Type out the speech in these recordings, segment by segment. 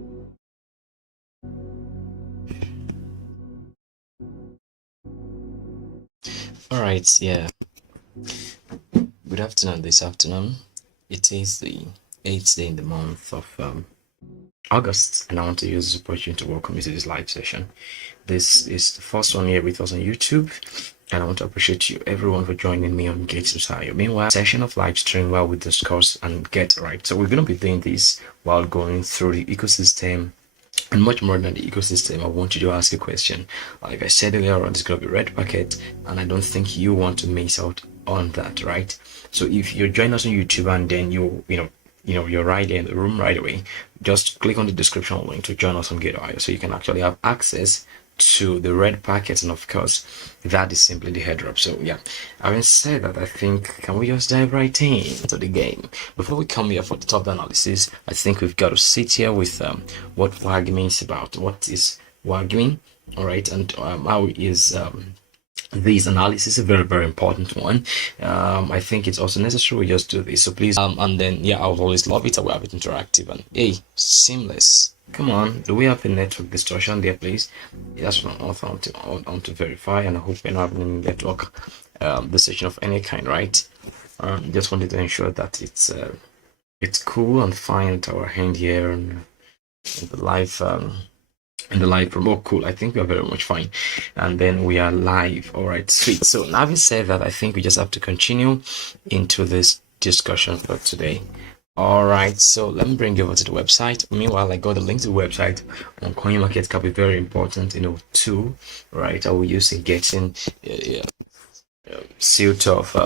All right, yeah. Good afternoon. This afternoon, it is the 8th day in the month of August, and I want to use this opportunity to welcome you to this live session. This is the first one here with us on YouTube, and I want to appreciate you, everyone, for joining me on GateLive. Meanwhile, session of live stream while we discuss and get right. So we're going to be doing this while going through the ecosystem. And much more than the ecosystem, I want you to ask a question. Like I said earlier on, it's going to be red packet, and I don't think you want to miss out on that, right? So if you're joining us on YouTube and then you're right there in the room right away, just click on the description link to join us on GateLive, so you can actually have access to the red packets, and of course that is simply the Airdrop. So yeah, having said that, I think can we just dive right into the game? Before we come here for the top analysis, I think we've got to sit here with what WAGMI is about. What is WAGMI? All right, and how is this analysis a very, very important one. I think it's also necessary we just do this, so please and then yeah, I'll always love it. I will have it interactive and hey, seamless. Come on, do we have a network distortion there, please? That's what I'm on to verify, and I hope we're not having any network distortion of any kind, right? Just wanted to ensure that it's cool and fine at our hand here and in the live room. Oh, cool. I think we are very much fine, and then we are live. All right, sweet. So now having said that, I think we just have to continue into this discussion for today. All right, so let me bring you over to the website. Meanwhile, I got the link to the website on CoinMarketCap. Be very important, tool, right? I will use in getting a suit of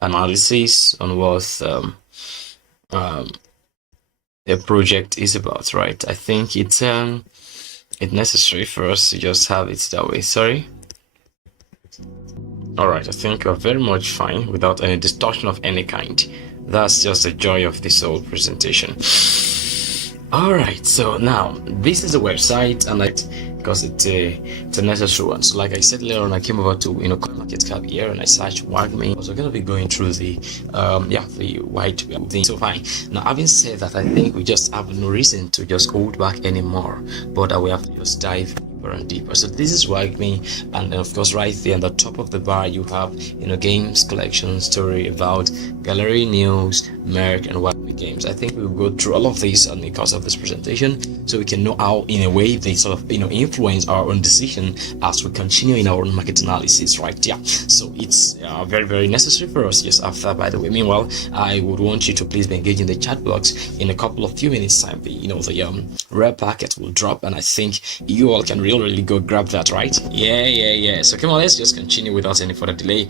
analysis on what a project is about, right? I think it's necessary for us to just have it that way. Sorry. All right, I think we're very much fine without any distortion of any kind. That's just the joy of this whole presentation. All right, so now this is a website, and because it's a necessary one. So like I said earlier on, I came over to CoinMarketCap here and I searched WAGMI. So we're gonna be going through the white thing. So fine. Now having said that, I think we just have no reason to just hold back anymore, but we have to just dive deeper and deeper. So this is WAGMI, and then of course right there on the top of the bar you have games collection, story about, gallery, news, merch, and WAGMI Games. I think we'll go through all of these on the course of this presentation, so we can know how in a way they sort of influence our own decision as we continue in our own market analysis, right? Yeah, so it's very, very necessary for us. Yes, after, by the way, meanwhile, I would want you to please be engaged in the chat box. In a couple of few minutes time, the rare packet will drop, and I think you all can really go grab that, right? Yeah. So come on, let's just continue without any further delay.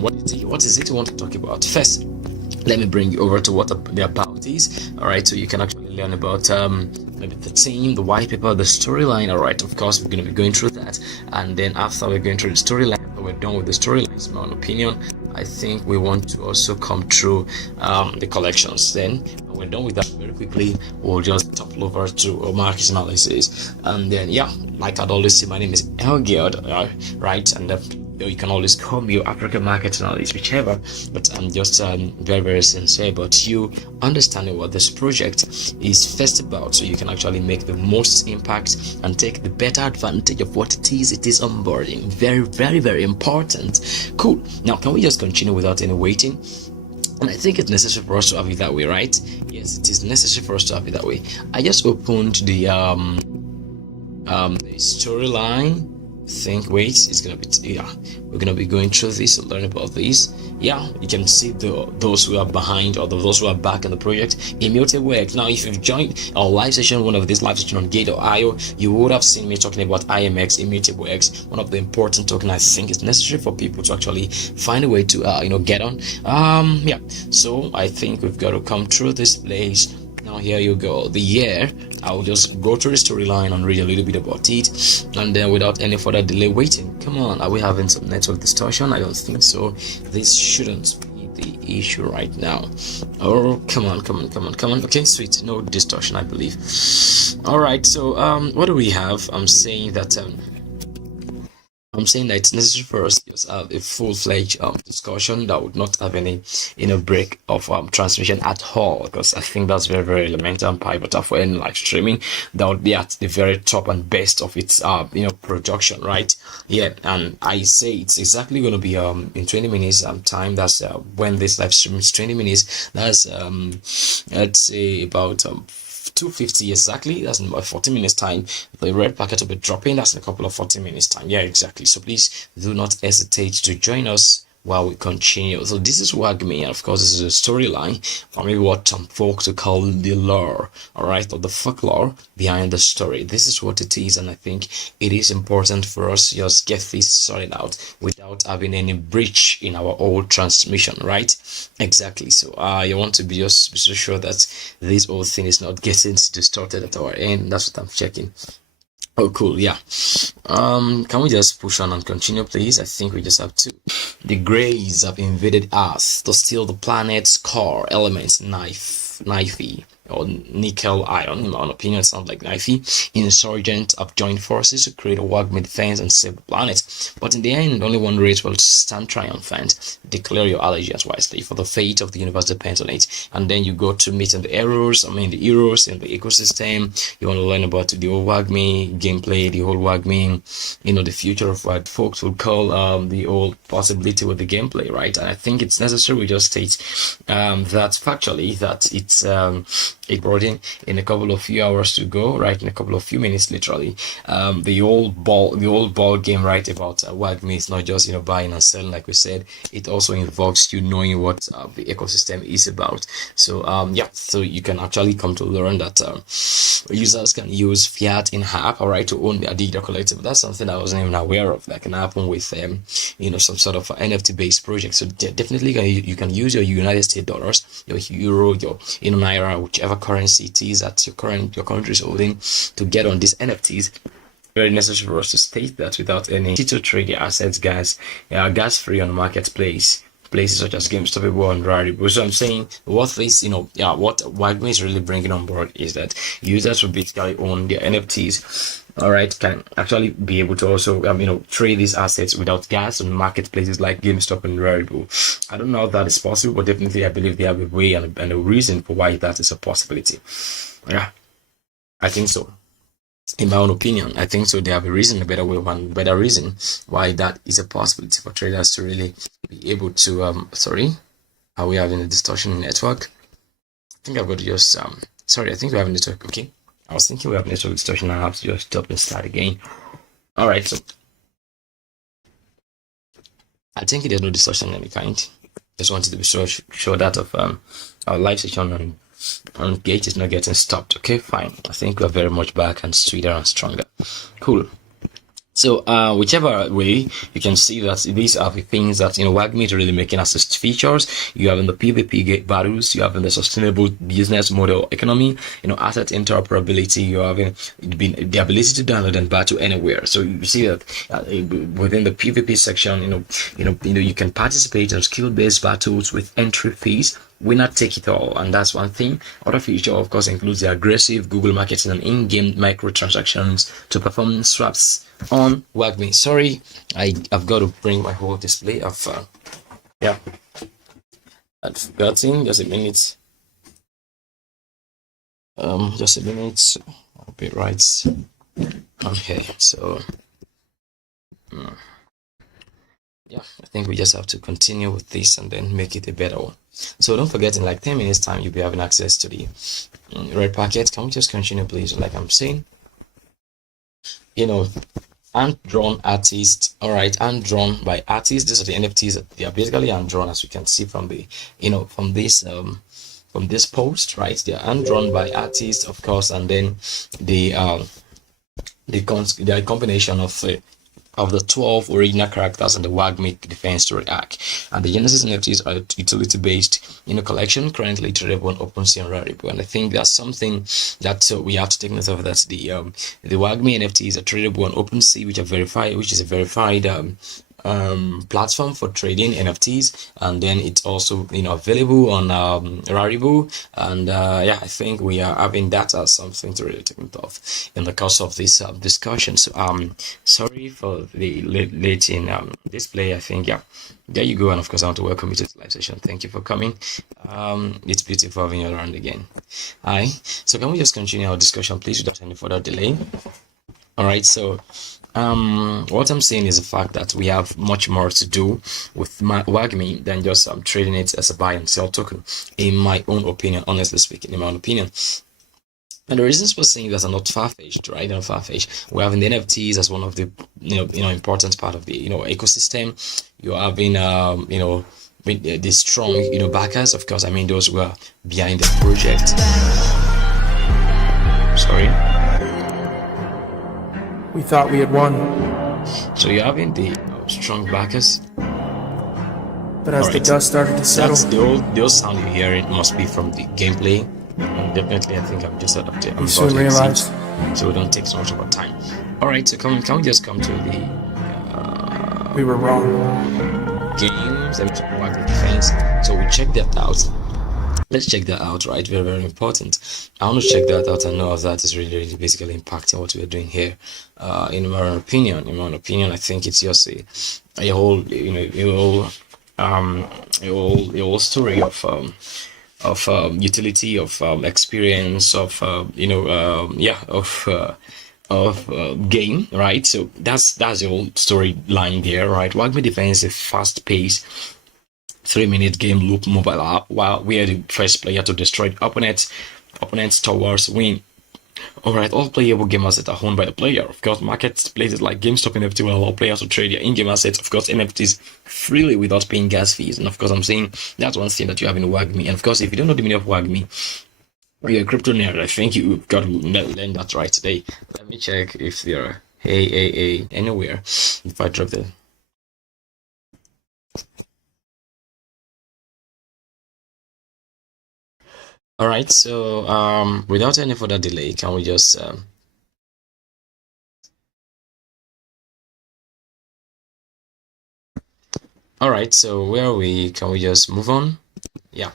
What is it you want to talk about? First, let me bring you over to what the about is. All right, so you can actually learn about maybe the team, the white paper, the storyline. All right, of course we're going to be going through that, and then after we're going through the storyline, we're done with the storylines, in my own opinion, I think we want to also come through the collections. Then when we're done with that, very quickly we'll just topple over to a market analysis, and then yeah, like I'd always say, my name is Elgiard, right? And you can always call me your African market analyst, whichever, but I'm just very, very sincere about you understanding what this project is first about, so you can actually make the most impact and take the better advantage of what it is onboarding. Very, very, very important. Cool. Now can we just continue without any waiting? And I think it's necessary for us to have it that way, right? Yes, it is necessary for us to have it that way. I just opened the storyline. It's gonna be we're gonna be going through this to learn about this. Yeah, you can see those who are behind or those who are back in the project. Immutable X. Now if you've joined our live session, one of these live session on Gate.io, you would have seen me talking about IMX, Immutable X, one of the important tokens I think is necessary for people to actually find a way to get on. So I think we've got to come through this place. Now here you go, the year. I'll just go through the storyline and read a little bit about it, and then without any further delay waiting, come on, are we having some network distortion? I don't think so. This shouldn't be the issue right now. Oh, come on. Okay, sweet, no distortion, I believe. All right, so what do we have? I'm saying that I'm saying that it's necessary for us to just have a full-fledged discussion that would not have any, break of transmission at all, because I think that's very, very elemental and pivotal for any live streaming. That would be at the very top and best of its, production, right? Yeah, and I say it's exactly going to be in 20 minutes time. That's when this live stream is 20 minutes. That's let's say about 2:50 exactly. That's in about 40 minutes time. The red packet will be dropping. That's in a couple of 40 minutes time. Yeah, exactly. So please do not hesitate to join us while we continue. So this is WAGMI, and of course this is a storyline, or maybe what some folks would call the lore, all right, or the folklore behind the story. This is what it is, and I think it is important for us to just get this sorted out without having any breach in our old transmission, right? Exactly. So you want to be so sure that this whole thing is not getting distorted at our end. That's what I'm checking. Oh, cool. Yeah. Can we just push on and continue, please? I think we just have to. The Greys have invaded Earth to steal the planet's core elements, knifey, or nickel iron. In my own opinion, it sounds like knifey. Insurgents have joined forces to create a WAGMI defense and save the planet. But in the end, only one race will stand triumphant. Declare your allegiance wisely, for the fate of the universe depends on it. And then you go to meet the heroes in the ecosystem. You want to learn about the whole WAGMI gameplay, the whole WAGMI, the future of what folks would call the whole possibility with the gameplay, right? And I think it's necessary we just state that factually that it's it brought in a couple of few hours to go, right? In a couple of few minutes, literally. The old ball game, right? About WAGMI is not just buying and selling, like we said. It also involves you knowing what the ecosystem is about. So yeah, so you can actually come to learn that users can use fiat in app, all right, to own their digital collectible. That's something I wasn't even aware of. That can happen with some sort of NFT based project. So definitely you can use your United States dollars, your euro, your naira, whichever currency it is that your country is holding, to get on these NFTs. Very necessary for us to state that without any to trade your assets, gas free on the marketplace. Places such as GameStop and Rarible. So I'm saying what this, what WAGMI is really bringing on board is that users will basically own their NFTs, all right, can actually be able to also, trade these assets without gas on marketplaces like GameStop and Rarible. I don't know if that is possible, but definitely I believe they have a way and a reason for why that is a possibility. Yeah, I think so. In my own opinion, I think so. They have a reason, one better reason why that is a possibility for traders to really be able to. Sorry, are we having a distortion in network? I think I've got to just sorry, I think we have a network. Okay, I was thinking we have network distortion. I have to just stop and start again. All right, so I think there's no distortion of any kind. Just wanted to be sure that of our live session and Gate is not getting stopped. Okay, fine. I think we're very much back and sweeter and stronger. Cool. So whichever way, you can see that these are the things that WAGMI is really making as its features. You have in the PvP battles, you have in the sustainable business model economy, asset interoperability, you have the ability to download and battle anywhere. So you see that within the PvP section, you can participate in skill-based battles with entry fees. Winner take it all, and that's one thing. Other feature, of course, includes the aggressive Google marketing and in-game microtransactions to perform swaps on WAGMI. Sorry, I've got to bring my whole display of yeah, I'd forgotten. Just a minute. I'll be right on here. So yeah, I think we just have to continue with this and then make it a better one. So don't forget, in like 10 minutes time you'll be having access to the red packet. Can we just continue, please? Like I'm saying, hand-drawn artists, all right, hand-drawn by artists. These are the NFTs. They are basically hand-drawn, as we can see from the from this post, right? They are hand-drawn by artists, of course, and then the combination of the 12 original characters in the WAGMI Defense Story arc. And the Genesis NFTs are utility-based collection, currently tradable on OpenSea and Rarible. And I think that's something that we have to take note of, that the WAGMI NFTs are tradable on OpenSea, which is a verified platform for trading NFTs, and then it's also available on Rarible, and yeah, I think we are having that as something to really take note of in the course of this discussion. So sorry for the late in display. I think yeah, there you go. And of course I want to welcome you to the live session. Thank you for coming. It's beautiful having you around again. Hi. So can we just continue our discussion please without any further delay? All right, so what I'm saying is the fact that we have much more to do with WAGMI than just trading it as a buy and sell token, in my own opinion, honestly speaking, in my own opinion. And the reasons for saying that are not far-fetched, right? They're not far-fetched. We're having the NFTs as one of the important part of the ecosystem. You're having the strong backers, of course. I mean those who are behind the project. Sorry. We thought we had won. So you're having the strong backers. But as the dust started to settle, that's the old sound you hear. It must be from the gameplay. And definitely, I think I'm just adapted. we soon realized. So we don't take so much of our time. All right, so can we just come to the we were wrong. Games and WAGMI defense. So we check that out. Let's check that out, right? Very, very important. I want to check that out and know if that is really, really basically impacting what we're doing here. In my own opinion, I think it's just a whole, a whole story of utility, of experience, of game, right? So that's the whole storyline there, right? WAGMI Defense is a fast-paced 3-minute game loop mobile app, while we are the first player to destroy opponents towards win. Alright, all playable game assets are owned by the player. Of course, marketplaces like GameStop NFT will allow players to trade their in-game assets, of course, NFTs freely without paying gas fees. And of course, I'm saying that's one thing that you have in WAGMI. And of course, if you don't know the meaning of WAGMI, or you're a crypto nerd, I think you've got to learn that right today. Let me check if there are anywhere. If I drop the all right, so without any further delay, can we just all right, so where are we? Can we just move on? Yeah,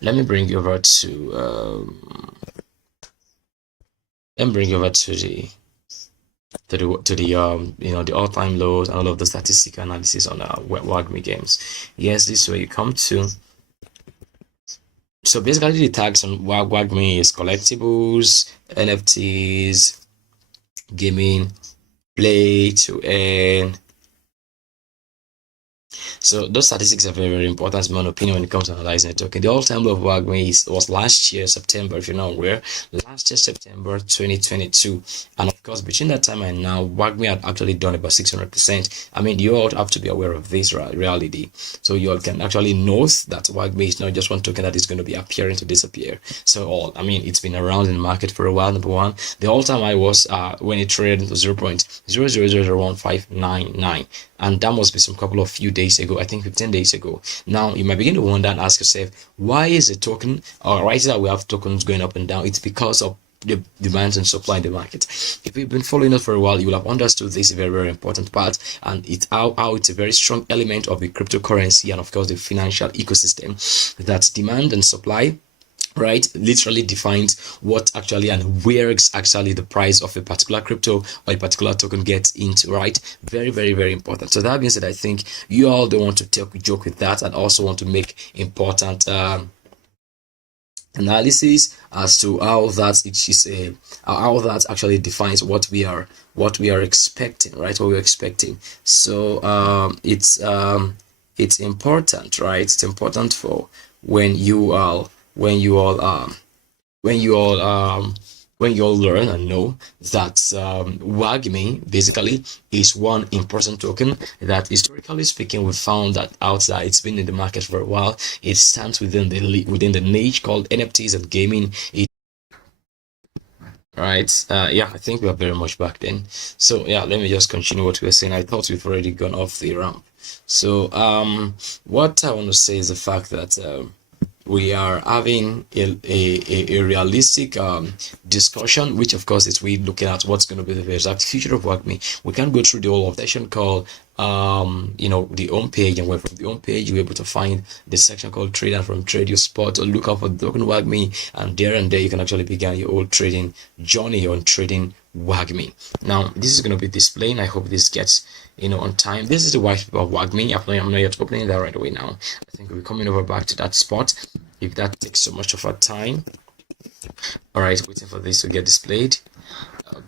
let me bring you over to the all-time lows and all of the statistical analysis on WAGMI Games. Yes, this is where you come to. So basically the tags on WAGMI is collectibles, NFTs, gaming, play to earn. So those statistics are very, very important in my opinion when it comes to analyzing a token. The all-time low of WAGMI was last year, September, if you're not aware. Last year, September 2022. And of course, between that time and now, WAGMI had actually done about 600%. I mean, you all have to be aware of this reality. So you all can actually note that WAGMI is not just one token that is going to be appearing to disappear. So it's been around in the market for a while, number one. The all-time high was when it traded 0.0001599. And that must be some couple of few days ago, I think 15 days ago. Now, you might begin to wonder and ask yourself, why is a token, or why is it that we have tokens going up and down? It's because of the demand and supply in the market. If you've been following us for a while, you will have understood this very, very important part, and it's how it's a very strong element of the cryptocurrency and, of course, the financial ecosystem, that demand and supply, right, literally defines what actually and where actually the price of a particular crypto or a particular token gets into, right? Very, very, very important. So that means that I think you all don't want to take a joke with that, and also want to make important analysis as to how that how that actually defines what we are expecting, right? What we're expecting. So it's important, right? It's important for when you all learn and know that WAGMI basically is one important token that, historically speaking, we found that outside it's been in the market for a while. It stands within the niche called NFTs and gaming. Right, yeah, I think we are very much back then. So yeah, let me just continue what we were saying. I thought we've already gone off the ramp. So what I want to say is the fact that we are having a realistic discussion, which of course is we looking at what's going to be the exact future of WAGMI. We can't go through the whole of the session called the home page, and from the home page you're able to find the section called trade, and from trade you spot or look up for the token WAGMI, and there you can actually begin your whole trading journey on trading WAGMI. Now this is going to be displaying. I hope this gets on time. This is the white paper of WAGMI. I'm not yet opening that right away now. I think we'll be coming over back to that spot if that takes so much of our time. All right, waiting for this to get displayed.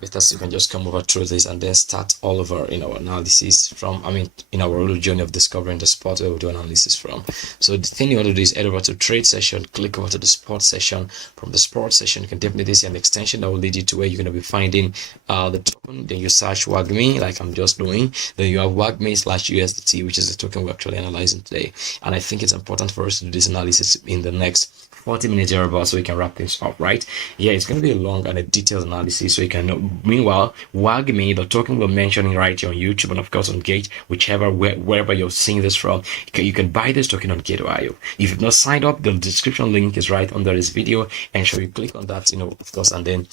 Better so you can just come over through this and then start all over in our analysis from, in our little journey of discovering the spot where we do analysis from. So the thing you want to do is head over to trade session, click over to the spot session. From the spot session, you can definitely see an extension that will lead you to where you're going to be finding the token. Then you search WAGMI like I'm just doing. Then you have WAGMI/USDT, which is the token we're actually analyzing today. And I think it's important for us to do this analysis in the next 40 minutes or about, so we can wrap things up, right? Yeah, it's going to be a long and a detailed analysis, so you can know. Meanwhile, WAGMI, the token we're mentioning right here on YouTube and of course on Gate, wherever you're seeing this from, you can buy this token on Gate.io. If you've not signed up, the description link is right under this video. Ensure you click on that, of course, and then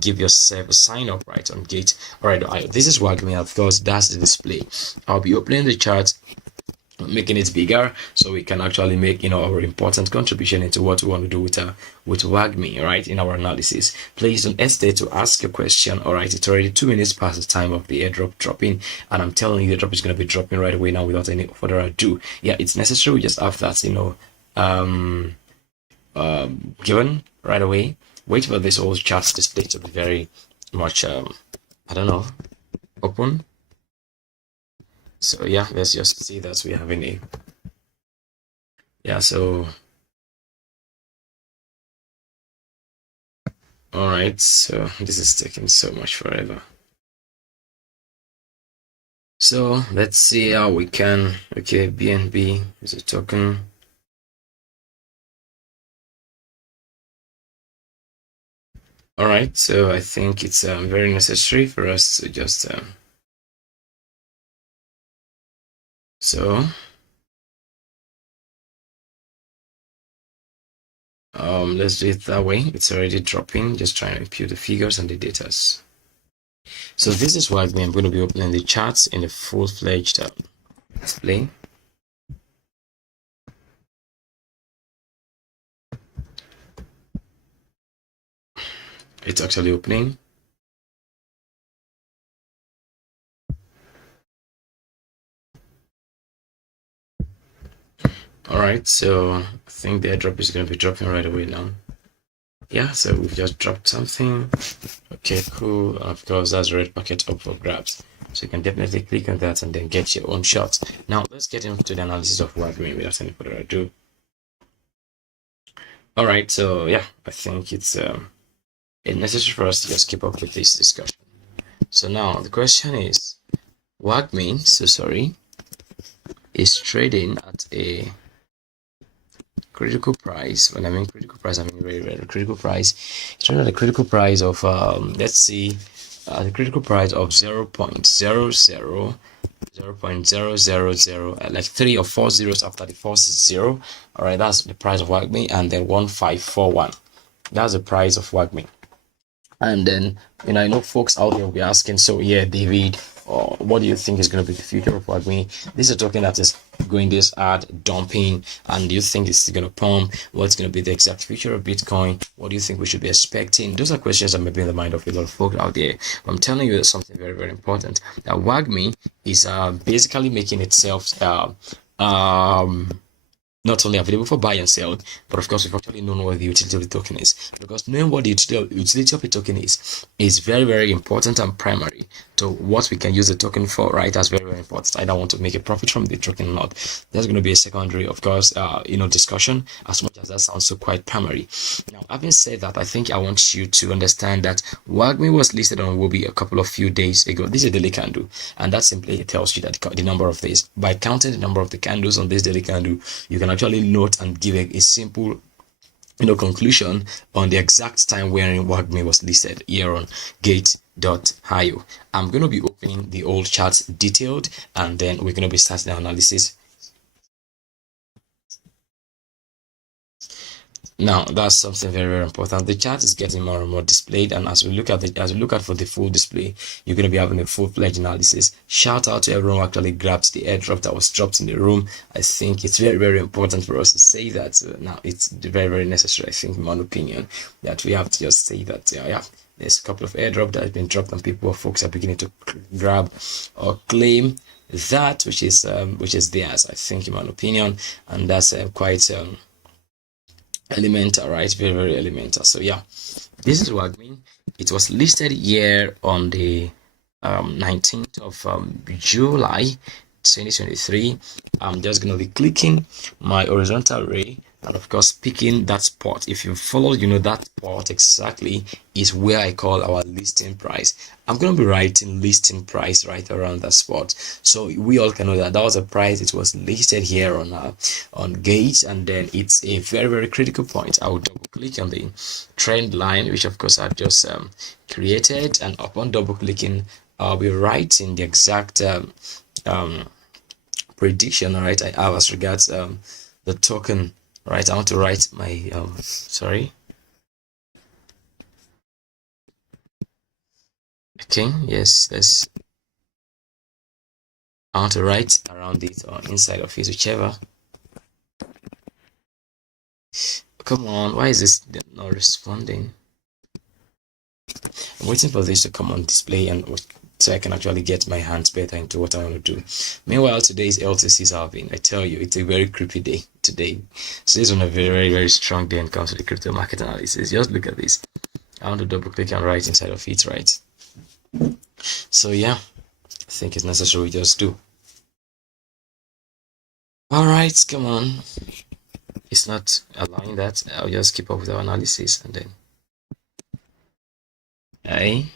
give yourself a sign up right on Gate.io. This is WAGMI, of course. That's the display. I'll be opening the chart, making it bigger, so we can actually make our important contribution into what we want to do with WAGMI, right, in our analysis. Please don't hesitate to ask a question. All right, it's already 2 minutes past the time of the airdrop dropping, and I'm telling you the drop is going to be dropping right away now without any further ado. Yeah, it's necessary we just have that given right away. Wait for this whole chart display to be very much open. So yeah, let's just see that we have so all right, so this is taking so much forever. So let's see how we can. Okay, BNB is a token. All right, so I think it's very necessary for us to just let's do it that way. It's already dropping, just trying to impute the figures and the data. So this is why I'm going to be opening the charts in a full-fledged display. It's actually opening. All right, so I think the airdrop is going to be dropping right away now. Yeah, so we've just dropped something. Okay, cool. Of course, that's a red packet up for grabs. So you can definitely click on that and then get your own shot. Now let's get into the analysis of WAGMI without any further ado. All right, so yeah, I think it's necessary for us to just keep up with this discussion. So now the question is, WAGMI, is trading at a critical price. When I mean critical price, I mean very, very critical price. It's trading at a critical price of let's see, the critical price of 0.000, like 3 or 4 zeros after the first 0. All right, that's the price of WAGMI, and then 1541. That's the price of WAGMI. And then I know folks out there will be asking, so yeah, David, what do you think is going to be the future of WAGMI? This is a token that is going this hard, dumping, and do you think it's going to pump? What's going to be the exact future of Bitcoin? What do you think we should be expecting? Those are questions that may be in the mind of a lot of folks out there. But I'm telling you something very, very important. That WAGMI is basically making itself not only available for buy and sell, but of course we've actually known what the utility of the token is. Because knowing what the utility of the token is very, very important and primary to what we can use the token for, right? That's very, very important. I don't want to make a profit from the token or not. There's going to be a secondary, of course, discussion, as much as that sounds so quite primary. Now, having said that, I think I want you to understand that WAGMI was listed on Wobi a few days ago. This is a daily candle, and that simply tells you that the number of days. By counting the number of the candles on this daily candle, you can actually note and give a simple conclusion on the exact time wherein WAGMI was listed here on Gate.io. I'm going to be opening the old charts detailed, and then we're going to be starting the analysis. Now that's something very, very important. The chart is getting more and more displayed, and as we look at for the full display, you're going to be having a full-fledged analysis. Shout out to everyone who actually grabbed the airdrop that was dropped in the room. I think it's very, very important for us to say that now. It's very, very necessary, I think, in my opinion, that we have to just say that yeah, there's a couple of airdrop that has been dropped, and folks are beginning to grab or claim that which is theirs, I think, in my opinion, and that's quite elemental, right? Very, very elemental. So yeah, this is WAGMI. It was listed here on the 19th of July 2023. I'm just going to be clicking my horizontal ray and of course picking that spot. If you follow, you know that spot exactly is where I call our listing price. I'm going to be writing listing price right around that spot, so we all can know that that was a price. It was listed here on Gate, and then it's a very, very critical point. I will double click on the trend line, which of course I've just created, and upon double clicking I'll be writing the exact prediction, all right, I have as regards the token, right? I want to write my sorry, okay, yes, let's, I want to write around it or inside of it, whichever. Come on, why is this not responding? I'm waiting for this to come on display and so I can actually get my hands better into what I want to do. Meanwhile, today's LTC's halving. I tell you, it's a very creepy day today. Today's on a very, very, very strong day when it comes to the crypto market analysis. Just look at this. I want to double click and write inside of it, right? So yeah, I think it's necessary we just do. All right, come on. It's not allowing that. I'll just keep up with our analysis and then. Hey.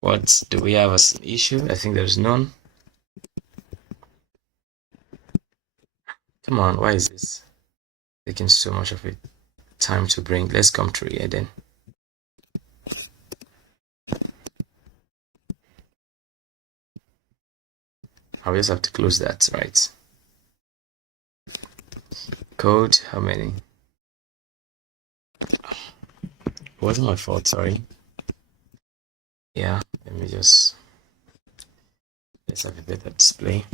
What do we have as an issue? I think there's none. Come on, why is this taking so much of it time to bring? Let's come through here then. I'll just have to close that, right? Code, how many? It wasn't my fault, sorry. Yeah, let me just, let's have a better display.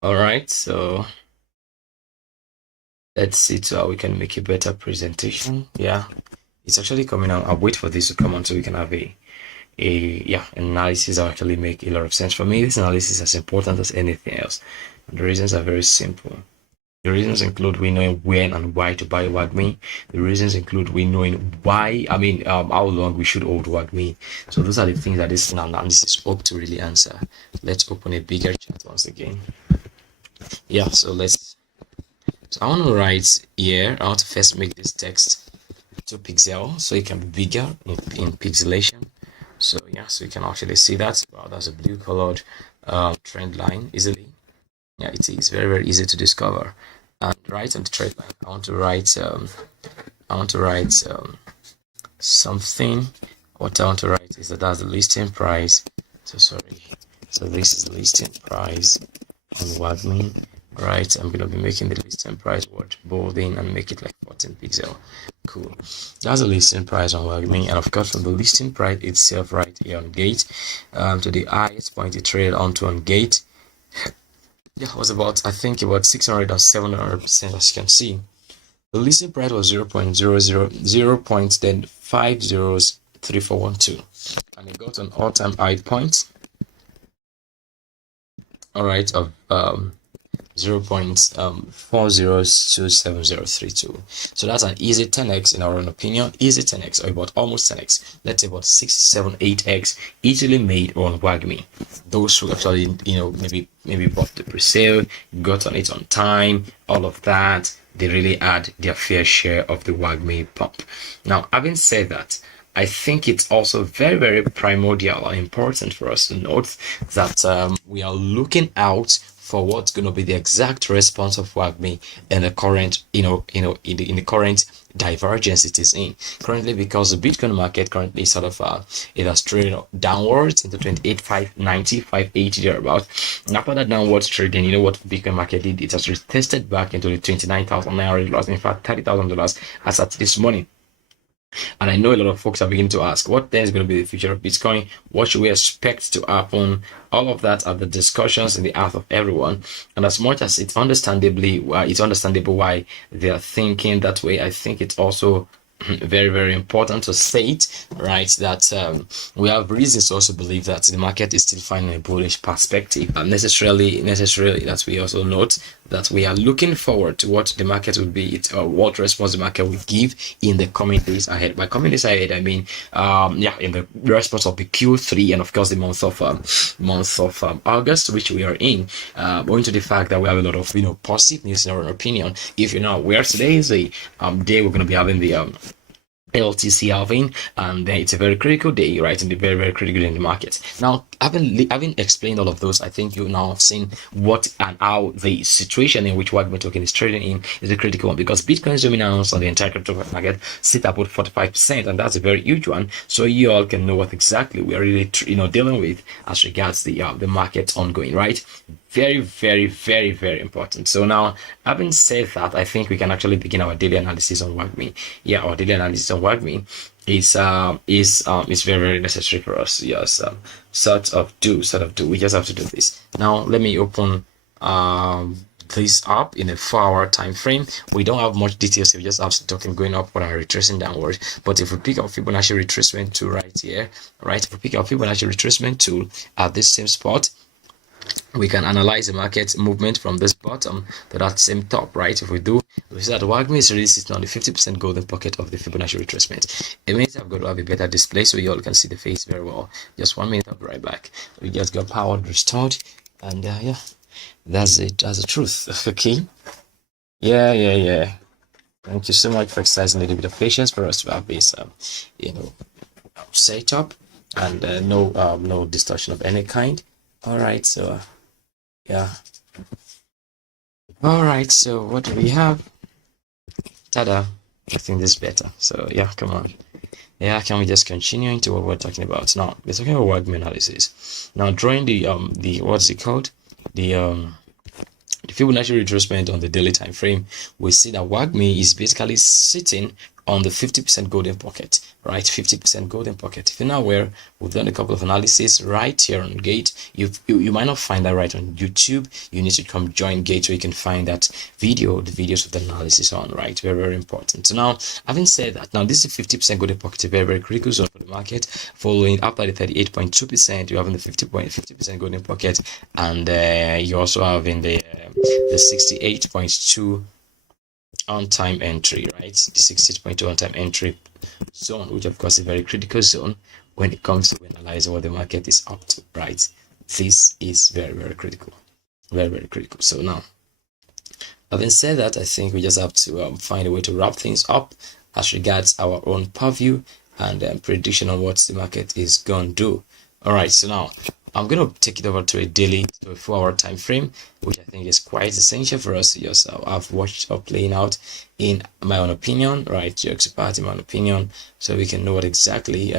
All right, so let's see to how we can make a better presentation. Yeah, it's actually coming out. I'll wait for this to come on so we can have a analysis that actually make a lot of sense. For me, this analysis is as important as anything else. And the reasons are very simple. The reasons include we knowing when and why to buy WAGMI. The reasons include we knowing why, how long we should hold WAGMI. So those are the things that this analysis hope to really answer. Let's open a bigger chart once again. Yeah, so I want to write here. I want to first make this text 2 pixel so it can be bigger in pixelation. So yeah, so you can actually see that. Wow, that's a blue colored trend line easily. Yeah, it is very, very easy to discover. And right on the trend line, I want to write something. What I want to write is that's the listing price. So sorry. So this is the listing price on WAGMI. Right, I'm gonna be making the listing price word bolding and make it like 14 pixel. Cool. That's the listing price on WAGMI, and of course from the listing price itself right here on Gate to the highest point it traded onto on Gate. Yeah, it was about, I think, about 600 or 700%, as you can see. The listing price was 0.000 then 503412, and it got an all-time high point, all right, of 0.40270032. So that's an easy 10x in our own opinion. Easy 10x, or about almost 10x. Let's say about 6, 7, 8x easily made on WAGMI. Those who actually, maybe bought the pre-sale, got on it on time, all of that, they really had their fair share of the WAGMI pump. Now, having said that, I think it's also very, very primordial and important for us to note that we are looking out for what's going to be the exact response of WAGMI in the current, in the current divergence it is in currently, because the Bitcoin market currently sort of it has traded downwards into 28,590, 580 thereabout. And after that downwards trading, you know what Bitcoin market did? It has retested back into the 29,000 naira loss. In fact, $30,000 as at this morning. And I know a lot of folks are beginning to ask, what then is going to be the future of Bitcoin? What should we expect to happen? All of that are the discussions in the heart of everyone. And as much as it's understandable why they are thinking that way, I think it's also very, very important to state, right, that we have reasons to also believe that the market is still finding a bullish perspective, and necessarily that we also note that we are looking forward to what the market will be, what response the market will give in the coming days ahead. By coming days ahead, I mean in the response of the Q3, and of course the month of August, which we are in, owing to the fact that we have a lot of positive news in our opinion. If you know where today is the day we're going to be having the LTC halving, and it's a very critical day, right? And a very, very critical day in the market. Now, having explained all of those, I think you now have seen what and how the situation in which WAGMI token is trading in is a critical one, because Bitcoin's dominance on the entire crypto market sit about 45%, and that's a very huge one. So you all can know what exactly we are really dealing with as regards the market ongoing, right? Very, very, very, very important. So now, having said that, I think we can actually begin our daily analysis on WAGMI. Yeah, our daily analysis on WAGMI is very, very necessary for us. Yes, sort of do. We just have to do this. Now, let me open this up in a 4-hour time frame. We don't have much details. We just have the token going up and retracing downward. But if we pick our Fibonacci retracement tool right here, right? If we pick our Fibonacci retracement tool at this same spot, we can analyze the market movement from this bottom to that same top, right? If we do, we see that WAGMI is really sitting on the 50% golden pocket of the Fibonacci retracement. It means I've got to have a better display so you all can see the face very well. Just 1 minute, I'll be right back. We just got power restored, and yeah, that's it. That's the truth. Okay. Yeah. Thank you so much for exercising a little bit of patience for us to have this, setup, and no distortion of any kind. All right, so yeah. All right, so what do we have? Tada! I think this is better. So yeah, come on. Yeah, can we just continue into what we're talking about now? We're talking about WAGMI analysis. Now, drawing the what's it called? The Fibonacci retracement on the daily time frame, we see that WAGMI is basically sitting on the 50% golden pocket, right? 50% golden pocket. If you're not aware, we've done a couple of analysis right here on Gate. You might not find that right on YouTube. You need to come join Gate so you can find that the videos of the analysis on, right? Very, very important. So now, having said that, now this is 50% golden pocket, a very, very critical zone for the market. Following after the 38.2%, you're having the 50% golden pocket, and you also having the 68.2 on time entry, right? The 68.2 on time entry zone, which of course is a very critical zone when it comes to analyzing what the market is up to, right? This is very, very critical, very, very critical. So now, having said that, I think we just have to find a way to wrap things up as regards our own purview and prediction on what the market is going to do. All right, so now I'm going to take it over to a 4-hour time frame, which I think is quite essential for us to just have watched up playing out in my own opinion, right? Jokes apart, in my own opinion, so we can know what exactly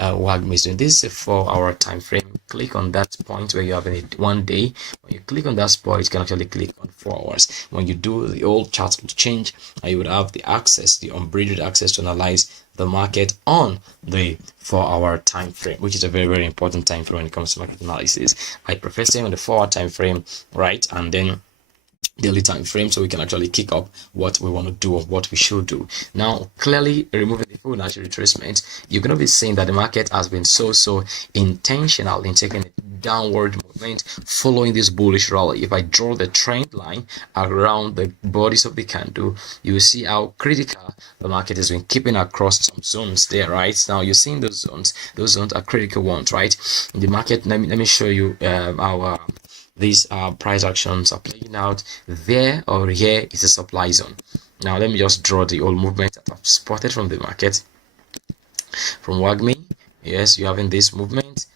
WAGMI is doing. This is a 4-hour time frame. Click on that point where you have it 1 day. When you click on that spot, you can actually click on 4 hours. When you do, the old chart will change, and you would have the access, the unbridled access to analyze the market on the 4-hour time frame, which is a very, very important time frame when it comes to market analysis. I prefer staying on the 4-hour time frame, right, and then daily time frame, so we can actually kick up what we want to do or what we should do. Now, clearly removing the Fibonacci retracement, you're going to be seeing that the market has been so intentional in taking a downward movement following this bullish rally. If I draw the trend line around the bodies of the candle, you will see how critical the market has been keeping across some zones there, right? Now you're seeing those zones are critical ones, right? The market, let me show you our these price actions are playing out. There or here is a supply zone. Now let me just draw the old movement that I've spotted from the market, from WAGMI. Yes, you're having this movement,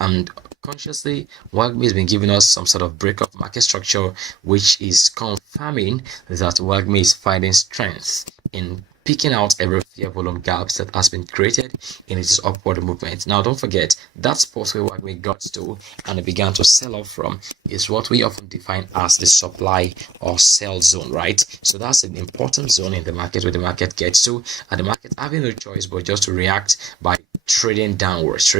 and subconsciously, WAGMI has been giving us some sort of break of market structure, which is confirming that WAGMI is finding strength in picking out every fair volume gaps that has been created in its upward movement. Now, don't forget that spot where WAGMI got to and it began to sell off from is what we often define as the supply or sell zone, right? So that's an important zone in the market where the market gets to, and the market having no choice but just to react by trading downwards.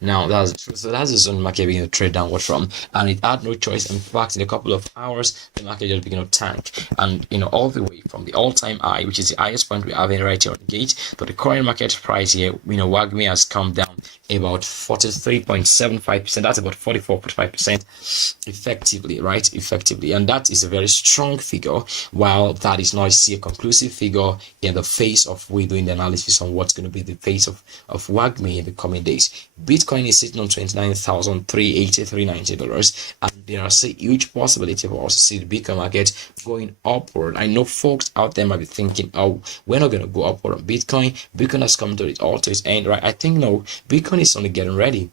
Now that's the zone the market began to trade downward from, and it had no choice. In fact, in a couple of hours the market just began to tank, and all the way from the all-time high, which is the highest point we're having right here on the gate, to the current market price here, WAGMI has come down about 43.75%. That's about 44.5% effectively, right? Effectively, and that is a very strong figure. While that is not a conclusive figure in the face of we doing the analysis on what's going to be the face of WAGMI in the coming days. Bitcoin is sitting on $29,380-$390, and there is a huge possibility for us to see the Bitcoin market going upward. I know folks out there might be thinking, oh, we're not going to go upward on Bitcoin. Bitcoin has come to its end, right? I think no, Bitcoin is only getting ready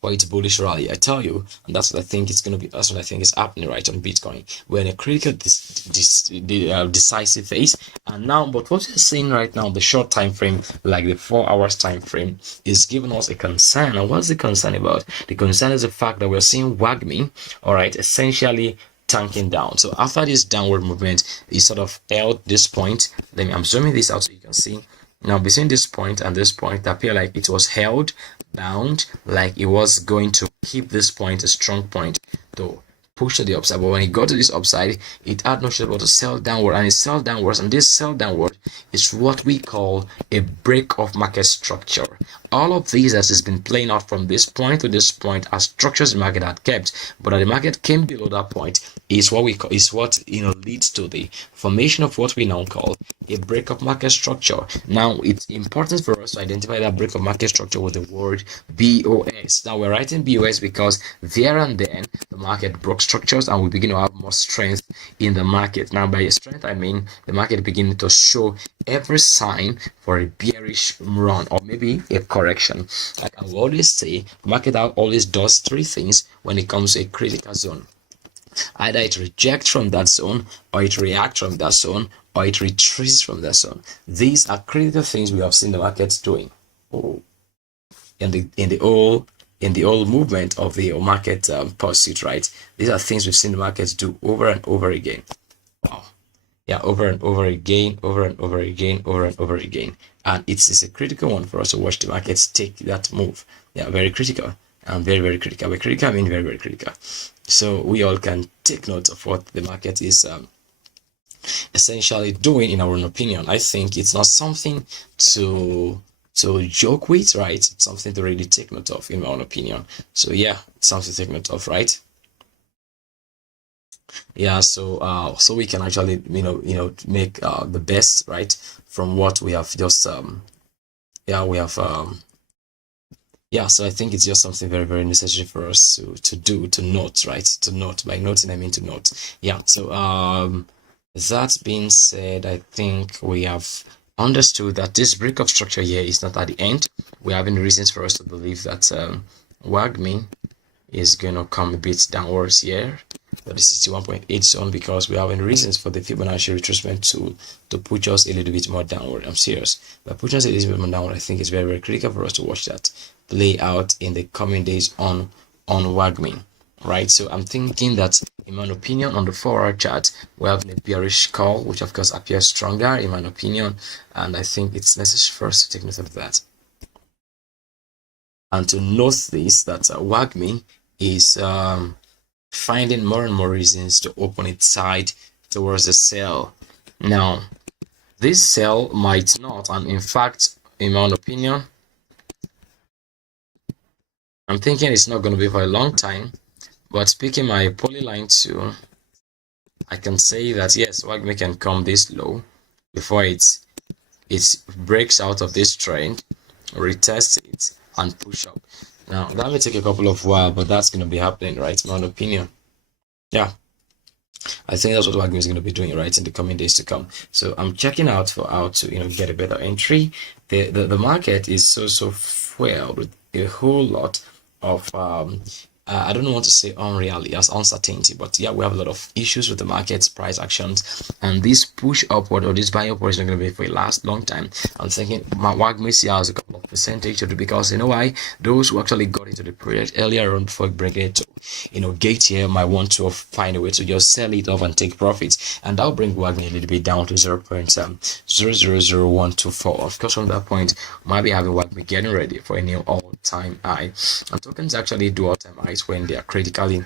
for its bullish rally, I tell you, and that's what I think it's going to be. That's what I think is happening right on Bitcoin. We're in a critical decisive phase, and now, but what we're seeing right now, the short time frame, like the 4 hours time frame, is giving us a concern. And what's the concern about? The concern is the fact that we're seeing WAGMI, all right, essentially tanking down. So after this downward movement, it sort of held this point. I'm zooming this out so you can see. Now between this point and this point, it appeared like it was held down, like it was going to keep this point a strong point to push to the upside. But when it got to this upside, it had no choice but to sell downward, and it sell downwards, and this sell downward is what we call a break of market structure. All of these as has been playing out from this point to this point as structures the market had kept, but as the market came below that point is what leads to the formation of what we now call a break of market structure. Now it's important for us to identify that break of market structure with the word BOS. Now we're writing BOS because there and then the market broke structures and we begin to have more strength in the market. Now by strength I mean the market beginning to show every sign for a bearish run or maybe a correction. Like I will always say, the market always does three things when it comes to a critical zone. Either it rejects from that zone, or it reacts from that zone, or it retreats from that zone. These are critical things we have seen the markets doing. In the whole movement of the market pursuit, right? These are things we've seen the markets do over and over again. Wow. Yeah, over and over again, over and over again, over and over again. And it's a critical one for us to watch the markets take that move. Yeah, very critical. And very, very critical. By critical, I mean very, very critical. So we all can take note of what the market is essentially doing in our own opinion. I think it's not something to joke with, right? It's something to really take note of in my own opinion. So yeah, it's something to take note of, right? Yeah, so we can actually make the best, right, from what we have just yeah, so I think it's just something very, very necessary for us to note, right? To note. By noting I mean to note. Yeah, so that being said, I think we have understood that this break of structure here is not at the end. We're having reasons for us to believe that WAGMI is going to come a bit downwards here, but the 61.8 zone, because we're having reasons for the Fibonacci retracement to push us a little bit more downward. I'm serious. By pushing us a little bit more downward, I think it's very, very critical for us to watch that play out in the coming days on WAGMI, right? So I'm thinking that, in my opinion, on the 4-hour chart, we're having a bearish call, which of course appears stronger, in my opinion, and I think it's necessary for us to take note of that. And to note this, that WAGMI is finding more and more reasons to open its side towards the sell. Now, this sell might not, and in fact, in my own opinion, I'm thinking it's not going to be for a long time, but speaking my polyline too, I can say that yes, WAGMI can come this low before it breaks out of this trend, retest it, and push up. Now that may take a couple of while, but that's going to be happening, right? In my own opinion. Yeah, I think that's what WAGMI is going to be doing, right, in the coming days to come. So I'm checking out for how to get a better entry. The market is so fueled with a whole lot of I don't want to say unreality as uncertainty, but yeah, we have a lot of issues with the market's price actions, and this push upward or this buy upward is not going to be for a last long time. I'm thinking my WAGMI has a couple of percentage to do, because you know why, those who actually got into the project earlier on before bringing it to gate here might want to find a way to just sell it off and take profits, and that'll bring WAGMI a little bit down to 0.000124. Of course, from that point, might be having WAGMI getting ready for a new all-time high, and tokens actually do all-time highs when they are critically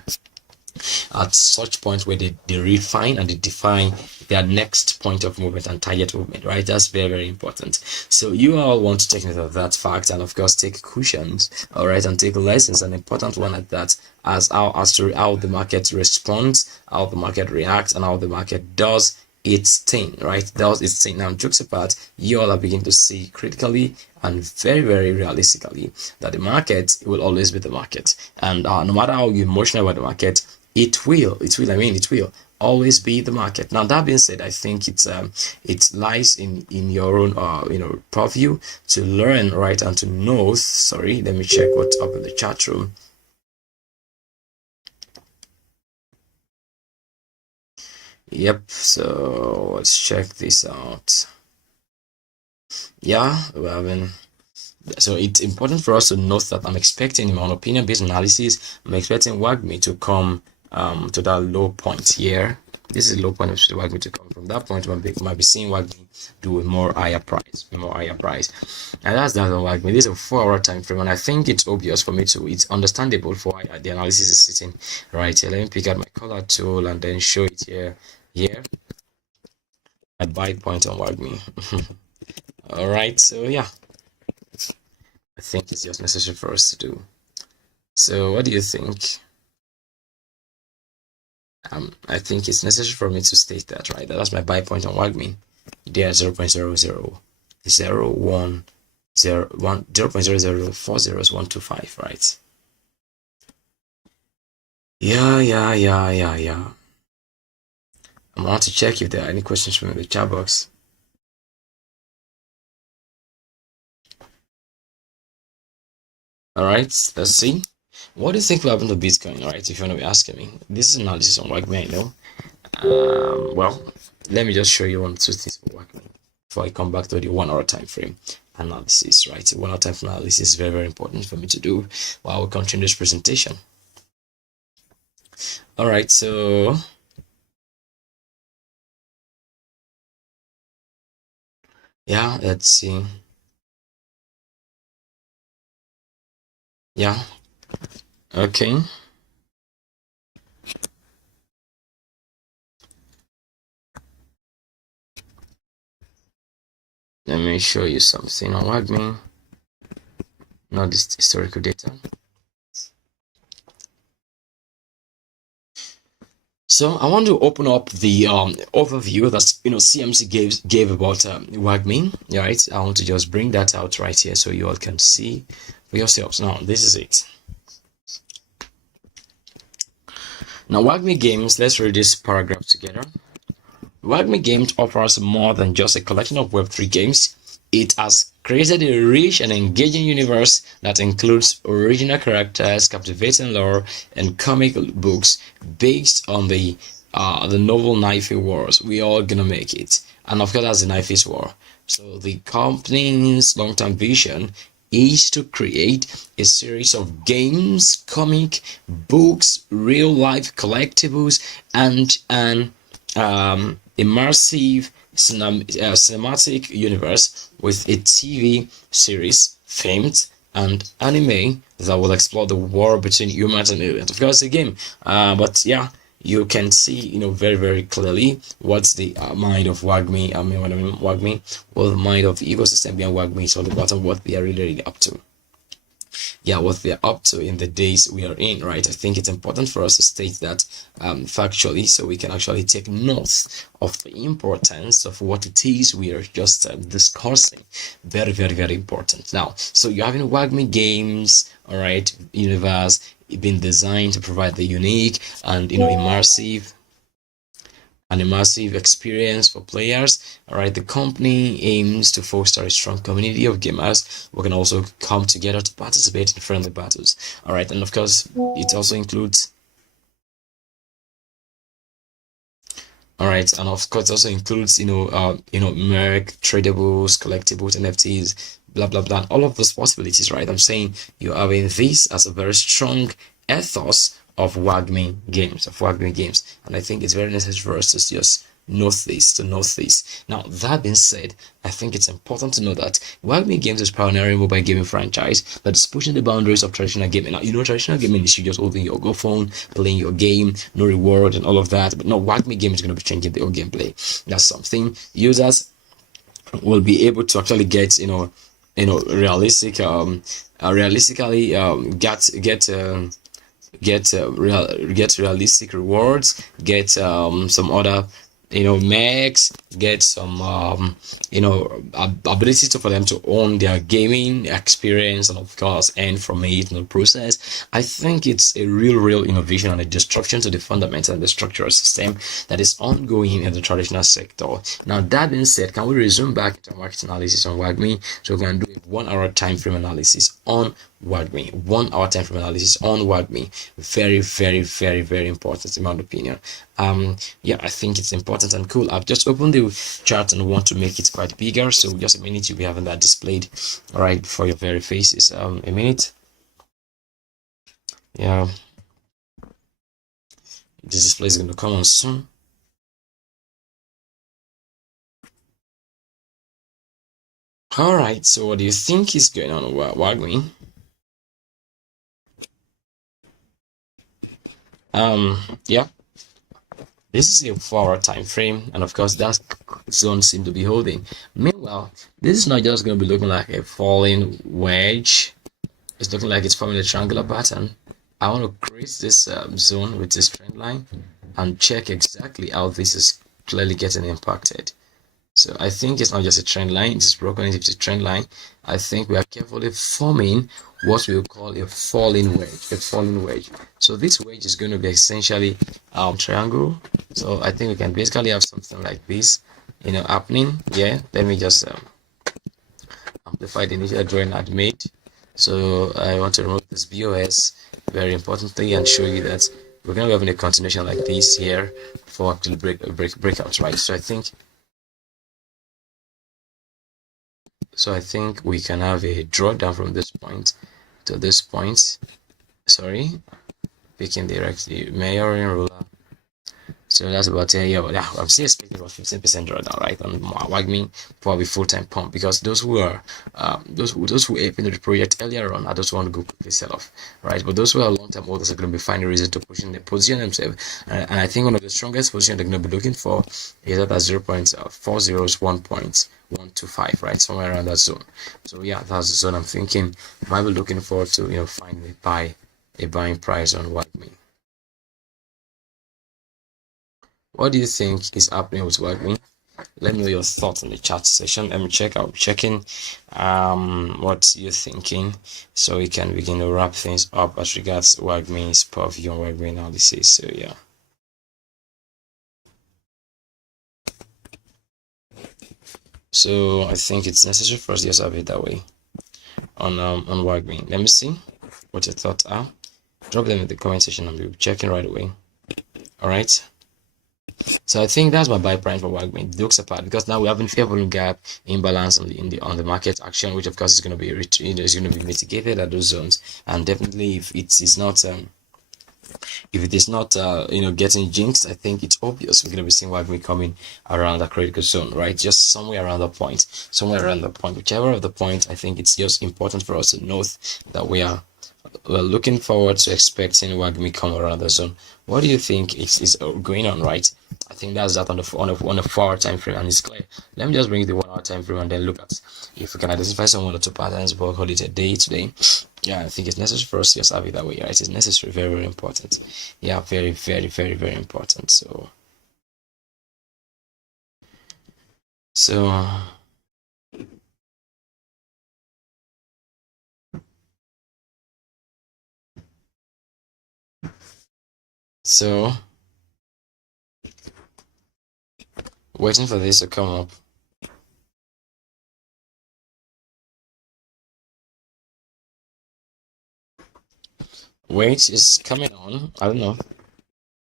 at such points where they refine and they define their next point of movement and target movement, right? That's very, very important. So you all want to take note of that fact, and of course take cushions, all right, and take lessons, an important one at that, as to how the market responds, how the market reacts, and how the market does its thing, right? Does its thing. Now, jokes apart, you all are beginning to see critically and very, very realistically that the market will always be the market, and no matter how emotional about the market, it will always be the market. Now, that being said, I think it lies in your own purview to learn, right, and to know. Sorry, let me check what's up in the chat room. Yep, so let's check this out. Yeah, we're having. So it's important for us to note that I'm expecting, in my opinion-based analysis, I'm expecting WAGMI to come to that low point here. This is the low point of the WAGMI to come from that point. We might be seeing WAGMI do a more higher price, and that's that on WAGMI. This is a 4-hour time frame, and I think it's obvious for me to. It's understandable for why the analysis is sitting right here. Let me pick out my color tool and then show it here. Here, a buy point on WAGMI. All right, so yeah. I think it's just necessary for us to do. So what do you think? I think it's necessary for me to state that, right? That's my buy point on WAGMI. There 0.000400125, right? Yeah. I want to check if there are any questions from the chat box. All right, let's see. What do you think will happen to Bitcoin? All right, if you want to be asking me, this is analysis on WAGMI, I know. Well, let me just show you 1 or 2 things for WAGMI before I come back to the 1-hour time frame analysis, right? 1-hour time frame analysis is very, very important for me to do while we continue this presentation. All right, so yeah, let's see. Yeah, okay. Let me show you something on WAGMI, not this historical data. So I want to open up the overview that CMC gave about WAGMI, right? I want to just bring that out right here so you all can see for yourselves. Now, this is it. Now, WAGMI Games, let's read this paragraph together. WAGMI Games offers more than just a collection of Web3 games. It has created a rich and engaging universe that includes original characters, captivating lore, and comic books based on the novel Knifey Wars. We all gonna make it, and of course that's the Knifey's War. So the company's long-term vision is to create a series of games, comic books, real-life collectibles, and an immersive cinematic universe with a TV series, filmed, and anime that will explore the war between humans and aliens. Of course, a game, but yeah, you can see, very, very clearly what's the mind of WAGMI. WAGMI, well, the mind of the ecosystem behind WAGMI is all about what they are really up to. Yeah, what they're up to in the days we are in, right? I think it's important for us to state that factually, so we can actually take note of the importance of what it is we are just discussing. Very, very, very important. Now, so you're having WAGMI Games, all right, universe, been designed to provide the unique and immersive an immersive experience for players. All right, the company aims to foster a strong community of gamers who can also come together to participate in friendly battles. All right, and of course, it also includes. All right, and of course, it also includes merc, tradables, collectibles, NFTs, blah blah blah, all of those possibilities. Right, I'm saying you're having this as a very strong ethos of WAGMI Games, and I think it's very necessary for us to just note this. Now, that being said, I think it's important to know that WAGMI Games is pioneering mobile gaming franchise that is pushing the boundaries of traditional gaming. Now, traditional gaming is you just holding your Go phone, playing your game, no reward and all of that. But no, WAGMI Game is going to be changing the whole gameplay. That's something users will be able to actually get, realistically get realistic rewards, get some other mechs, get some ability for them to own their gaming experience, and of course earn from it in the process. I think it's a real innovation and a disruption to the fundamental and the structural system that is ongoing in the traditional sector. Now, that being said, can we resume back to market analysis on WAGMI so we can do a 1 hour time frame analysis on WAGMI? 1 hour time frame analysis on WAGMI. Very important in my opinion. Yeah, I think it's important and cool. I've just opened the chart and want to make it quite bigger, so just a minute, you'll be having that displayed, all right, for your very faces. A minute. Yeah, this display is going to come on soon. All right, so what do you think is going on with WAGMI? Yeah, this is a 4 hour time frame, and of course that zone seems to be holding. Meanwhile, this is not just going to be looking like a falling wedge. It's looking like it's forming a triangular pattern. I want to create this zone with this trend line and check exactly how this is clearly getting impacted. So I think it's not just a trend line, it's broken into a trend line. I think we are carefully forming what we will call a falling wedge. So this wedge is going to be essentially triangle. So I think we can basically have something like this, happening. Yeah, let me just amplify the initial drawing I'd made. So I want to remove this BOS very importantly and show you that we're going to be having a continuation like this here for actually breakouts, right? So I think we can have a drawdown from this point to this point. Sorry, picking the measuring ruler. So that's about yeah. I'm still expecting about 15% drawdown, right, on WAGMI, probably full-time pump, because those who are those who opened the project earlier on, I just want to go quickly sell off, right? But those who are long-term holders are going to be finding a reason to position themselves, and I think one of the strongest position they're going to be looking for is at 0.40 1.125, right, somewhere around that zone. So yeah, that's the zone I'm thinking I might be looking forward to finally buy a buying price on WAGMI. What do you think is happening with WAGMI? Let me know your thoughts in the chat section. Let me checking what you're thinking, so we can begin to wrap things up as regards WAGMI's purview on WAGMI analysis. So yeah. So I think it's necessary for us to just have it that way on WAGMI. Let me see what your thoughts are. Drop them in the comment section and we'll be checking right away. All right. So I think that's my buy price for WAGMI. It looks apart because now we have a fair volume gap imbalance on the market action, which of course is going to be is going to be mitigated at those zones. And definitely, if it is not getting jinxed, I think it's obvious we're going to be seeing WAGMI coming around the critical zone, right? Just somewhere around the point, whichever of the point. I think it's just important for us to note that we're looking forward to expecting WAGMI come around the zone. What do you think is going on, right? I think that's that on the 4 hour time frame, and it's clear. Let me just bring the 1 hour time frame and then look at if we can identify some one or two patterns, but call it a day today. Yeah, I think it's necessary for us to just have it that way, right? It's necessary, very important. Yeah, very important. So Waiting for this to come up. Wait, is coming on. I don't know.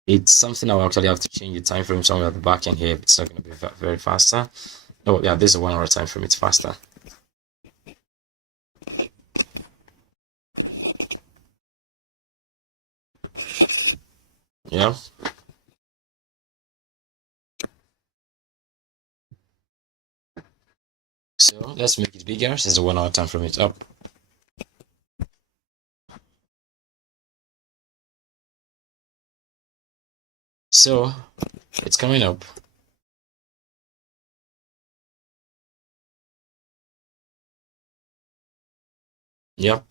It's something I will actually have to change the time frame somewhere at the back end here. It's not going to be very faster. Oh yeah, this is a 1 hour time frame. It's faster. Yeah. So let's make it bigger since the 1 hour time frame is up. So it's coming up. Yep.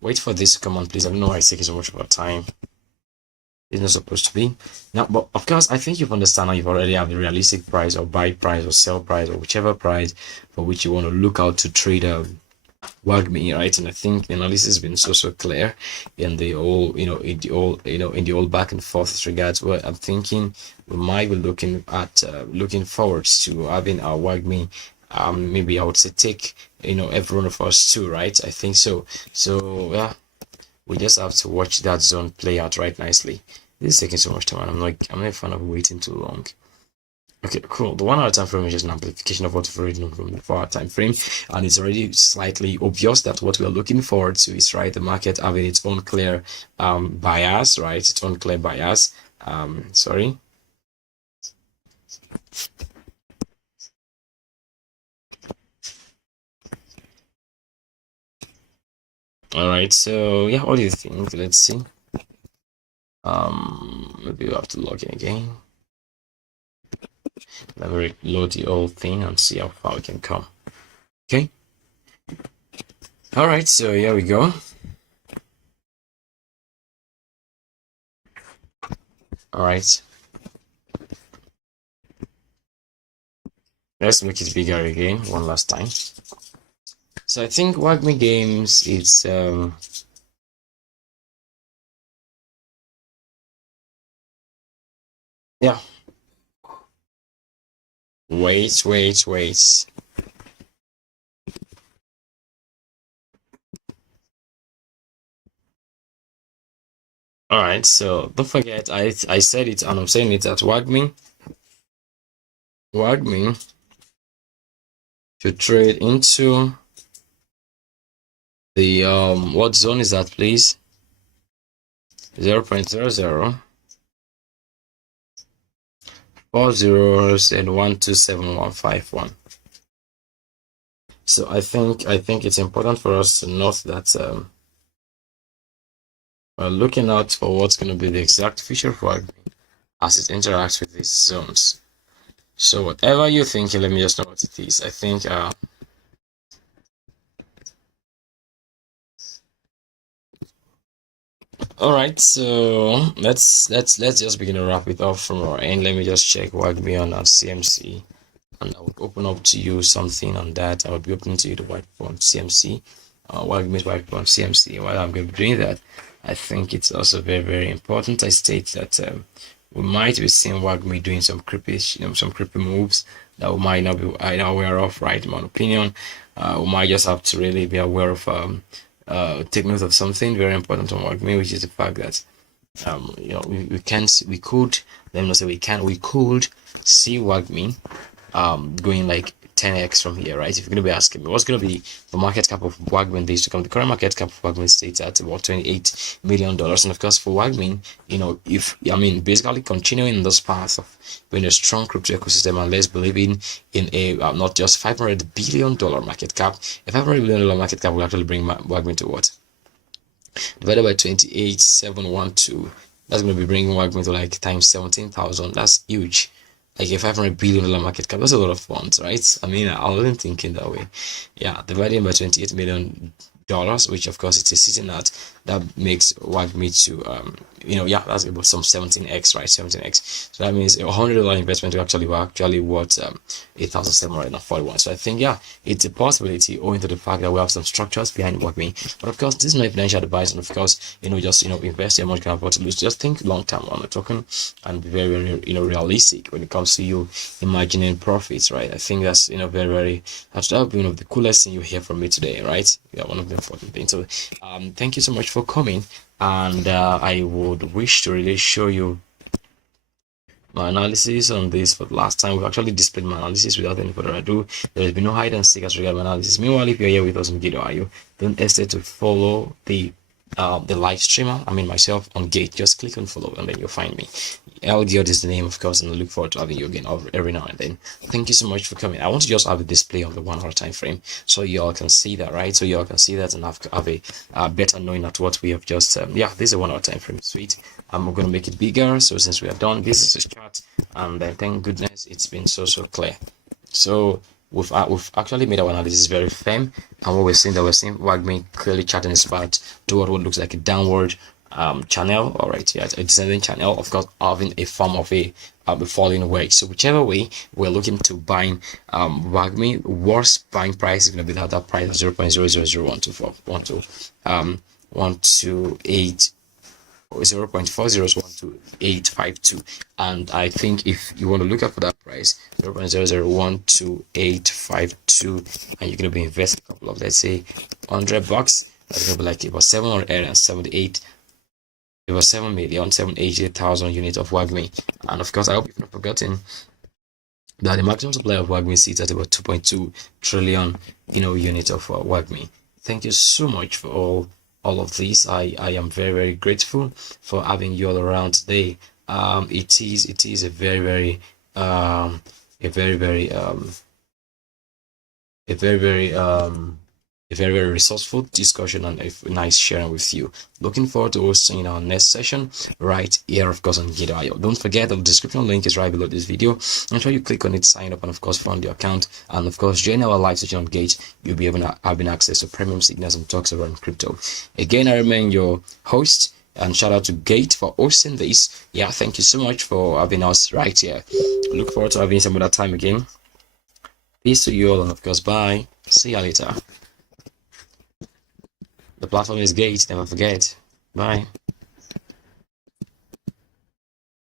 Wait for this to come on, please. I don't know why it's taking so much of our time. It's not supposed to be. Now, but of course, I think you've understand now. You've already have the realistic price or buy price or sell price or whichever price for which you want to look out to trade WAGMI, right? And I think the analysis has been so clear in the whole, in the whole back and forth as regards what I'm thinking. We might be looking at looking forward to having our WAGMI. Maybe I would say take every one of us too, right? I think so. So yeah, we just have to watch that zone play out right nicely. This is taking so much time, and I'm not a fan of waiting too long. Okay, cool. The 1 hour time frame is just an amplification of what we've already known from the 4 hour time frame, and it's already slightly obvious that what we are looking forward to is the market having its own clear bias, right? Its own clear bias. Sorry. All right. So yeah, what do you think? Let's see. Maybe we'll have to log in again. Let me reload the whole thing and see how far we can come. Okay. All right, so here we go. All right. Let's make it bigger again one last time. So I think WAGMI Games is yeah. Wait. All right, so don't forget, I said it and I'm saying it at WAGMI to trade into the what zone is that, please? 0.00 4 zeros and 127151. So I think it's important for us to note that we're looking out for what's going to be the exact feature for WAGMI as it interacts with these zones. So whatever you're thinking, let me just know what it is. I think all right, so let's just begin to wrap it up from our end. Let me just check WAGMI on our CMC, and I would open up to you something on that. I will be opening to you the whiteboard CMC, WAGMI's whiteboard CMC. While I'm going to be doing that, I think it's also very important I state that we might be seeing WAGMI doing some creepy, some creepy moves that we might not be aware of, right? In my opinion, we might just have to really be aware of take note of something very important on WAGMI, which is the fact that we could see WAGMI going like 10x from here, right? If you're going to be asking me what's going to be the market cap of WAGMI in days to come, the current market cap of WAGMI stays at about $28 million, and of course for WAGMI, basically continuing this path of being a strong crypto ecosystem, and let's believe in a not just $500 billion market cap. A $500 billion market cap will actually bring WAGMI to what? Divided by 28,712. That's going to be bringing WAGMI to like times 17,000. That's huge. Like a $500 billion market cap. That's a lot of funds, right? I mean, I wasn't thinking that way. Yeah, dividing by $28 million, which of course it is sitting at that makes WAGMI to yeah, that's about some 17x, right? 17x. So that means $100 investment to actually worth 8,741. So I think, yeah, it's a possibility owing to the fact that we have some structures behind WAGMI. But of course, this is not financial advice, and of course, just invest how much you can afford to lose. Just think long term on the token and be very, very realistic when it comes to you imagining profits, right? I think that's very, very, that's one of the coolest thing you hear from me today, right? Yeah, one of the important things. So thank you so much for coming, and I would wish to really show you my analysis on this for the last time. We've actually displayed my analysis without any further ado. There has been no hide and seek as regards my analysis. Meanwhile, if you're here with us on GateLive, don't hesitate to follow the live streamer, myself, on Gate. Just click on follow and then you'll find me. LDO is the name, of course, and I look forward to having you again every now and then. Thank you so much for coming. I want to just have a display of the 1 hour time frame so y'all can see that, right? So y'all can see that and have a better knowing at what we have just yeah, this is a 1 hour time frame. Sweet. I'm going to make it bigger. So since we are done, this is a chart, and thank goodness it's been so clear. So we've actually made our analysis very firm, and what we're seeing WAGMI clearly charting its path toward what looks like a downward channel. All right, yeah, a descending channel, of course, having a form of a falling wedge. So whichever way we're looking to buying WAGMI, worst buying price is going to be that price of 0.0001228 0.4012852, and I think if you want to look up for that price 0.0012852, and you're going to be investing a couple of, let's say, $100, that's going to be like about 778, it was 7,788,000 units of WAGMI. And of course, I hope you've not forgotten that the maximum supply of WAGMI sits at about 2.2 trillion units of WAGMI. Thank you so much for all of this. I am very, very grateful for having you all around today. It is a very, very resourceful discussion and a nice sharing with you. Looking forward to hosting our next session right here, of course, on GateLive. Don't forget, the description link is right below this video. I'm sure you click on it, sign up, and of course fund your account, and of course join our live session on Gate. You'll be able to have access to premium signals and talks around crypto. Again, I remain your host, and shout out to Gate for hosting this. Yeah, thank you so much for having us right here. Look forward to having some other time again. Peace to you all, and of course, bye. See you later. The platform is Gate, never forget. Bye.